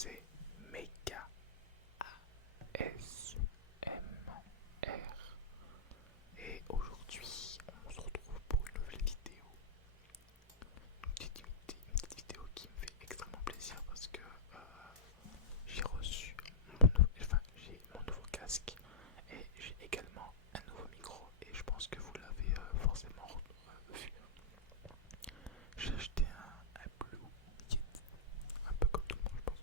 c'est Mecha ASMR et aujourd'hui on se retrouve pour une nouvelle vidéo. Une petite vidéo qui me fait extrêmement plaisir parce que j'ai reçu j'ai mon nouveau casque et j'ai également un nouveau micro et je pense que vous l'avez forcément vu. J'ai acheté un Blue Yeti, un peu comme tout le monde je pense.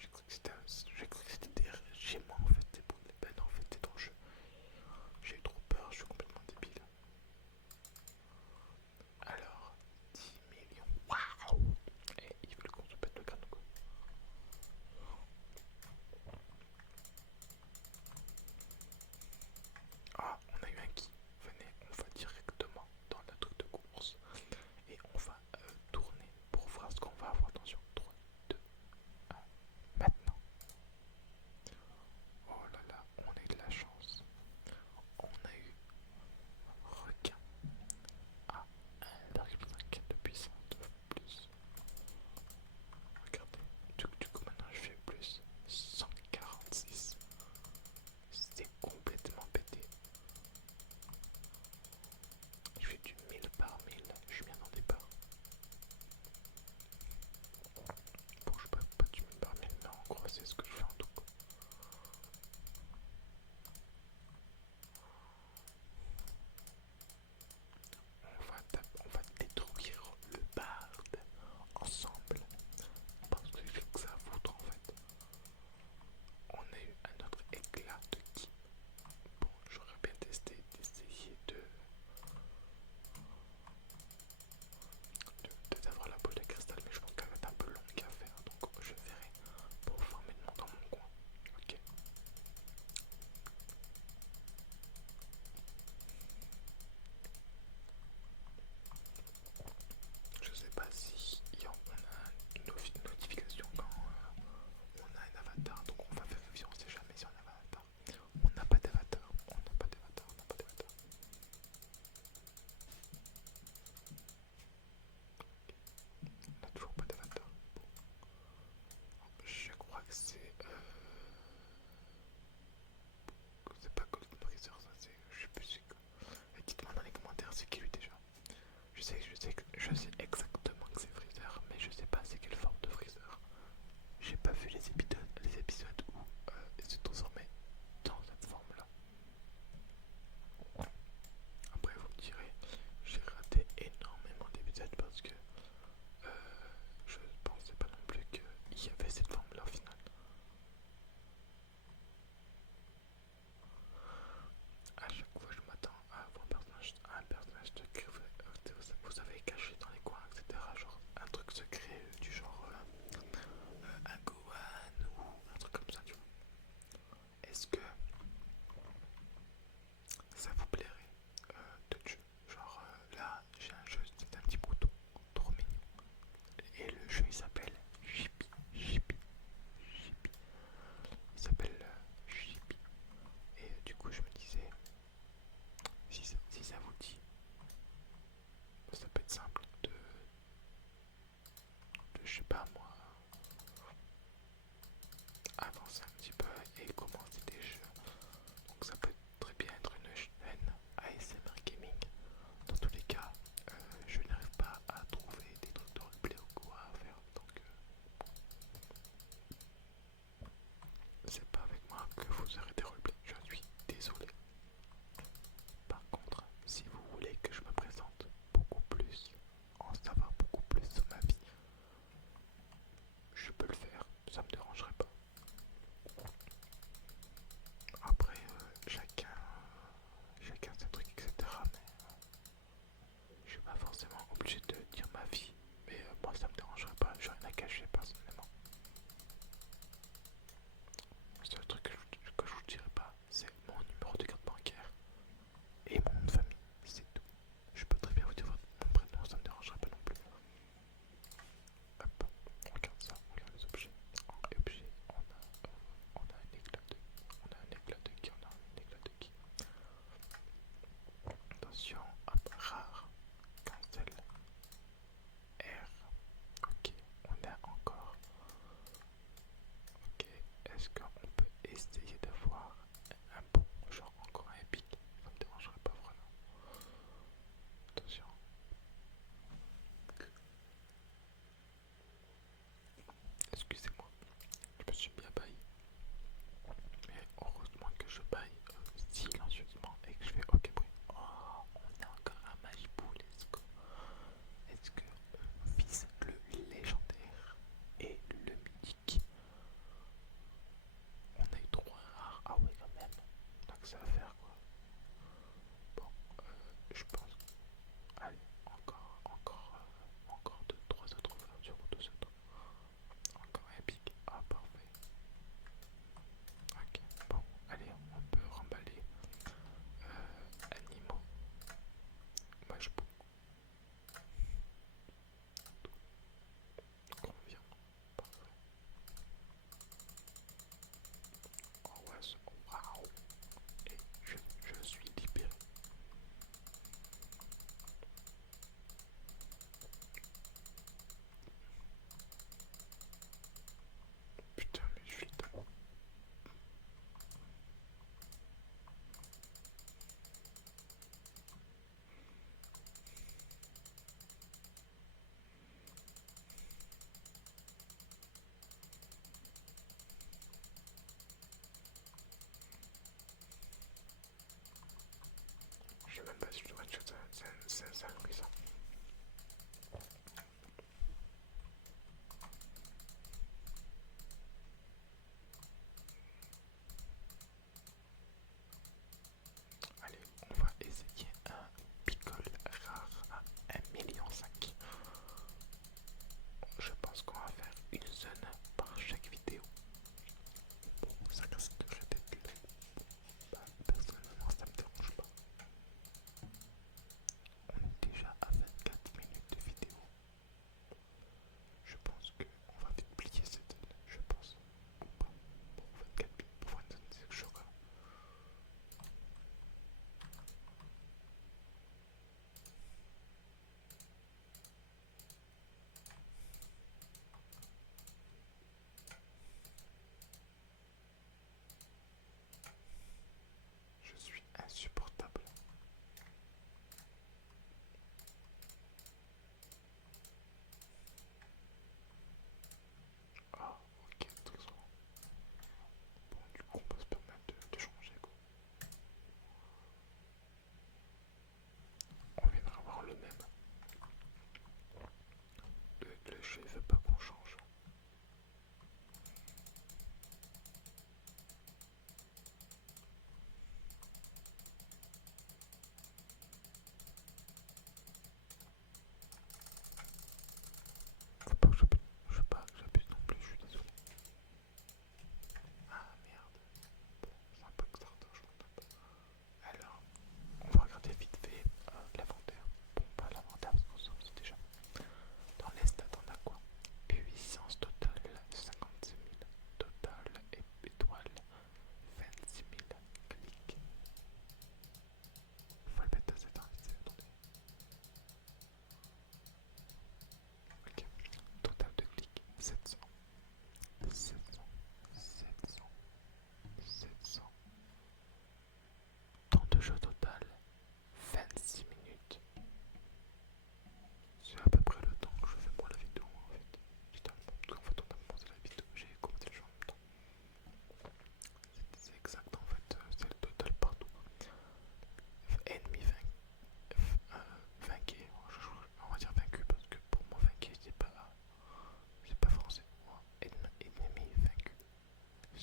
j'ai cru que c'était chez moi en fait, c'est pour les peines en fait, c'est dans le jeu. J'ai eu trop peur, je suis complètement débile. Alors, 10 millions, waouh! Et ils veulent qu'on se pète le crâne quoi. Ah, on a eu un qui. Venez, on va directement dans la truc de course. Et on va tourner pour voir ce qu'on va avoir. Attention, 3, 2, 1, maintenant. Oh là là, on a eu de la chance. On a eu requin à 1,5 de puissance de plus. Regardez, du coup maintenant je fais plus 146. C'est complètement pété. Je fais du 1000 par 1000, je suis bien en départ. Bon, je peux pas du 1000 par 1000, mais en gros c'est ce que je fais en tout cas. On va détruire le bard ensemble. Parce que j'ai que ça à foutre en fait. On a eu un autre éclat de qui. Bon, j'aurais bien testé d'essayer d'avoir la boule de cristal, mais je pense qu'elle va être un peu longue à faire, donc je verrai pour former le monde dans mon coin. Ok. Je sais pas si on a une notification quand on a un avatar, donc on va vérifier, on sait jamais si on a un avatar. On n'a pas d'avatar, on n'a pas d'avatar, on n'a pas d'avatar. On n'a toujours pas d'avatar. Bon. Je crois que c'est pas Golden Freezer, ça c'est. Je sais plus c'est quoi. Dites-moi dans les commentaires c'est qui lui déjà. Je sais exactement que c'est Freezer, mais je sais pas c'est quelle forme de Freezer. J'ai pas vu les épisodes où il se transformait dans cette forme là. Après vous me direz, j'ai raté énormément d'épisodes parce que je pensais pas non plus qu'il y avait cette forme là au final. À chaque fois je m'attends à avoir un personnage secret vous savez caché dans les coins, etc. Genre un truc secret du genre un Gohan ou un truc comme ça, tu vois. Est-ce que ça vous plairait de jeu? Genre là j'ai un jeu, c'est un petit bouton trop mignon. Et le jeu il s'appelle Chippy. Chippy. Chippy. Il s'appelle Chippy. Et du coup je me disais, si ça vous dit, ça peut être simple je sais pas moi, avancer un petit peu et commencer des jeux. Donc ça peut très bien être une chaîne ASMR Gaming. Dans tous les cas, je n'arrive pas à trouver des trucs de roleplay ou quoi à faire. Donc c'est pas avec moi que vous aurez des roleplays. Je suis désolé. Par contre, si vous voulez que je me présente beaucoup plus, en savoir beaucoup plus sur ma vie, je peux le faire, ça me dérangerait pas. Après, chacun ses trucs, etc. Mais je suis pas forcément obligé de dire ma vie. Mais moi, ça me dérangerait pas, j'ai rien à cacher personnellement. C'est le truc que je vous dis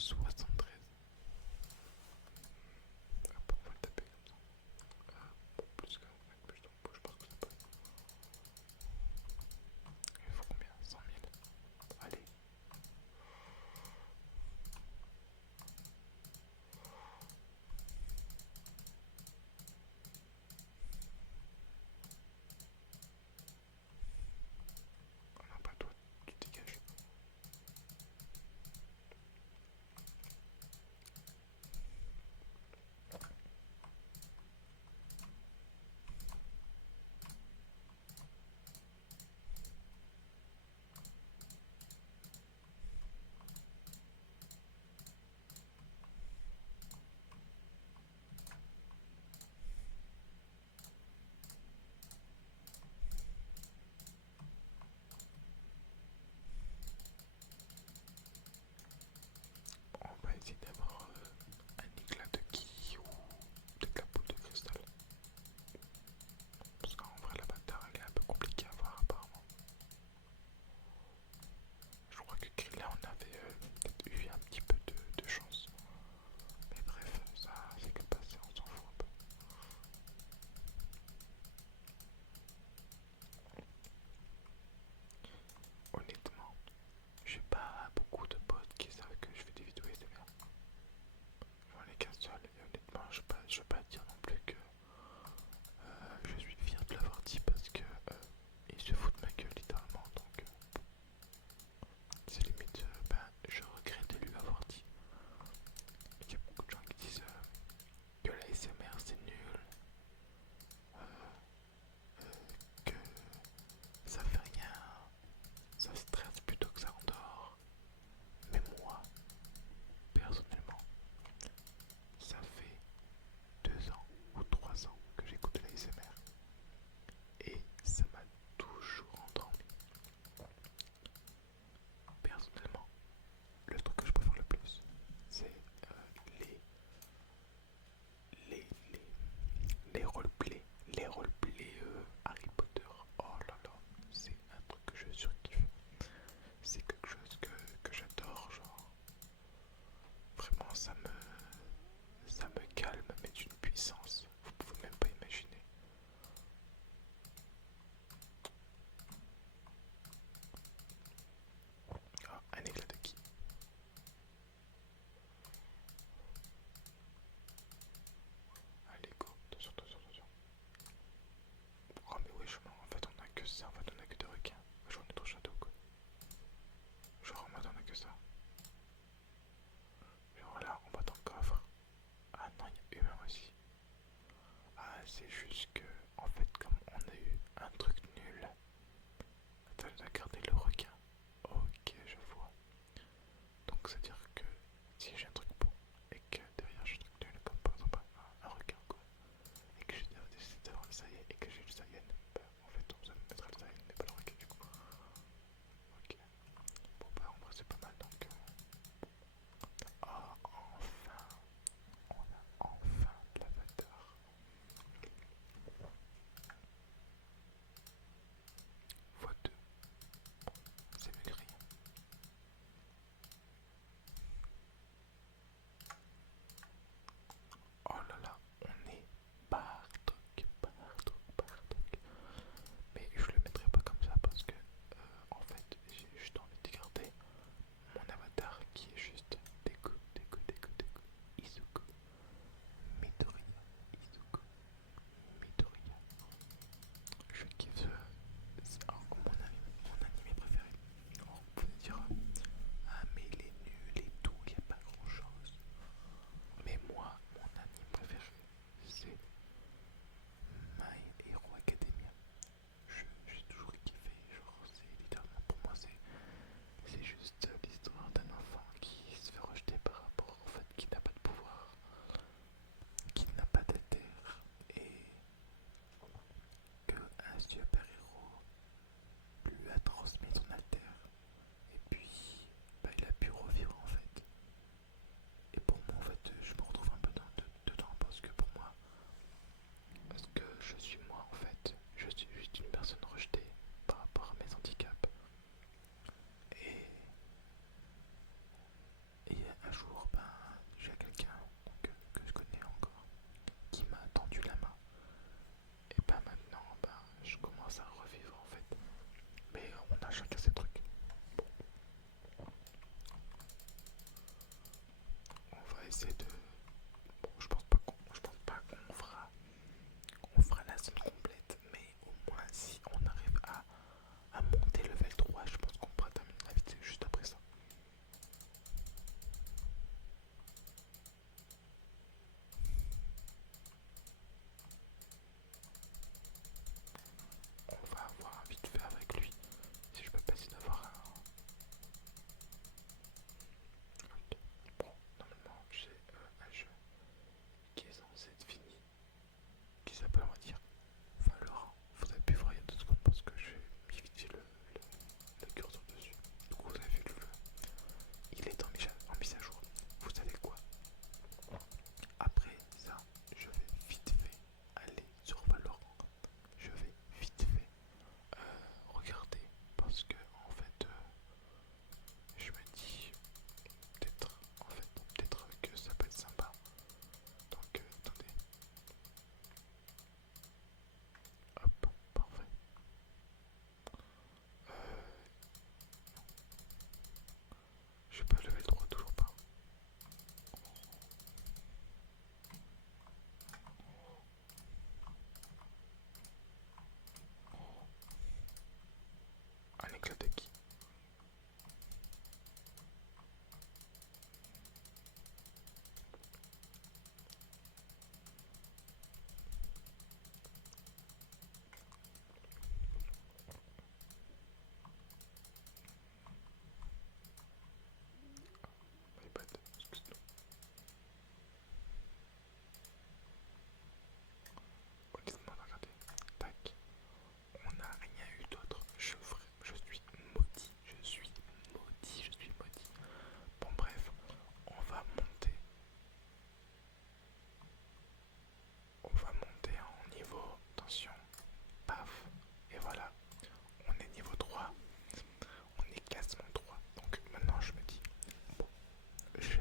73. Hop, on va le taper comme ça. Bon, plus que plus donc je pense que ça passe. Il faut combien? 100 000. Allez. Oh non, pas toi, tu dégages. On va essayer d'avoir un éclat de qui ou peut-être la boule de cristal. Parce qu'en vrai la bâtard elle est un peu compliquée à voir apparemment. Je crois que Grilla on avait peut-être eu un petit peu de chance. Mais bref, ça c'est que passé, on s'en fout un peu. Honnêtement, j'ai pas beaucoup de potes qui savent que je fais des vidéos ASMR. J'en ai qu'un seul et honnêtement je vais pas dire non plus que je suis fier de l'avoir dit parce que il se fout de ma gueule littéralement donc c'est limite je regrette de lui avoir dit. Il y a beaucoup de gens qui disent que la ASMR c'est nul, que ça fait rien, ça stresse plutôt que ça endort. Mais moi, personnellement, ça fait 2 ans ou 3 ans que j'écoute la ASMR et ça m'a toujours endormi. Personnellement, le truc que je préfère le plus, c'est les, les, les, les roleplays. Les roleplays Harry Potter. Oh là là, c'est un truc que je surkiffe. C'est quelque chose que j'adore, genre. Vraiment, ça me calme, mais d'une puissance. Vous pouvez même pas imaginer. Oh, un éclat de qui? Allez, go. Attention, attention, attention. Oh, mais wesh, en fait, on a que ça. En fait, on a que des requins. Genre, on est trop château, quoi. Genre, en mode, on a que ça. Genre là, on va dans le coffre. Ah non, il y a humain aussi. Ah, c'est juste que, en fait, comme on a eu un truc nul, ça nous a gardé le requin. Ok, je vois. Donc, c'est-à-dire que si j'ai un truc bon et que derrière j'ai un truc nul, comme par exemple un requin, quoi, et que j'ai décidé d'avoir le Saiyan et que j'ai le Saiyan, bah, en fait, ça me mettra le Saiyan, mais pas le requin du coup. Ok. Bon, bah, en vrai, c'est pas mal donc. Ah, enfin, on a enfin l'avatar. x2, c'est mieux que rien.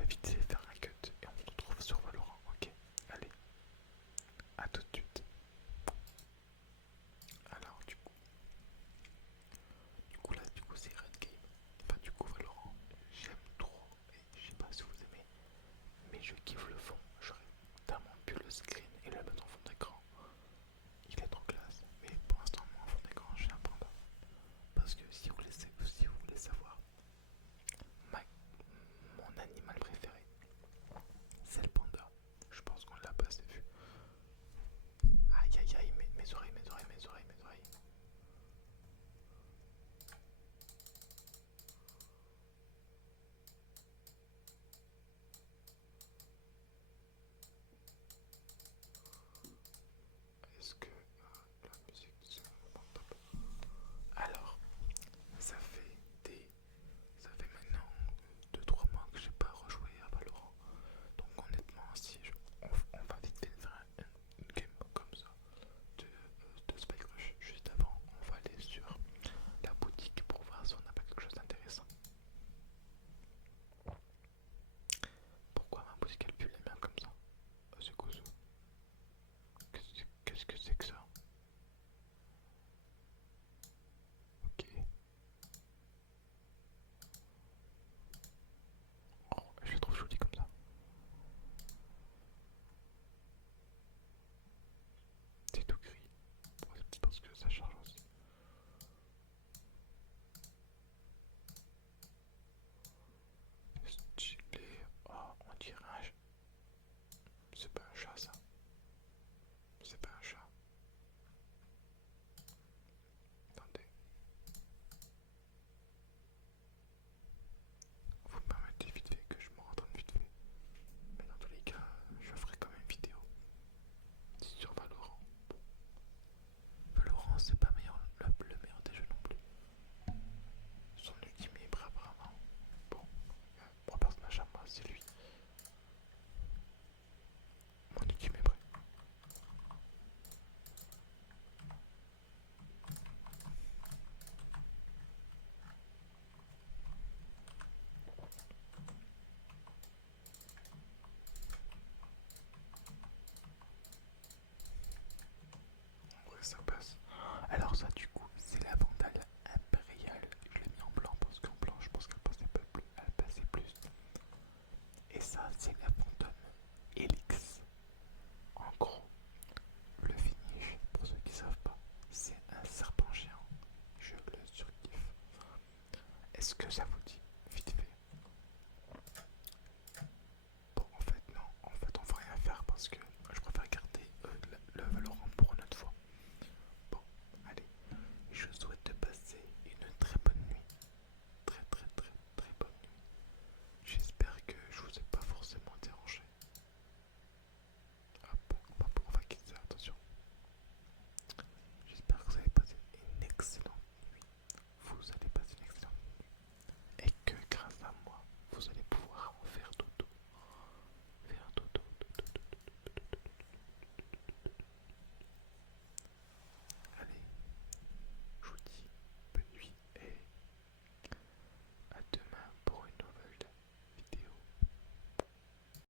vais vite faire un cut et on se retrouve sur Valorant. Ok, allez, à tout de suite. Alors du coup c'est Red Game. Enfin du coup Valorant, j'aime trop et je sais pas si vous aimez, mais je kiffe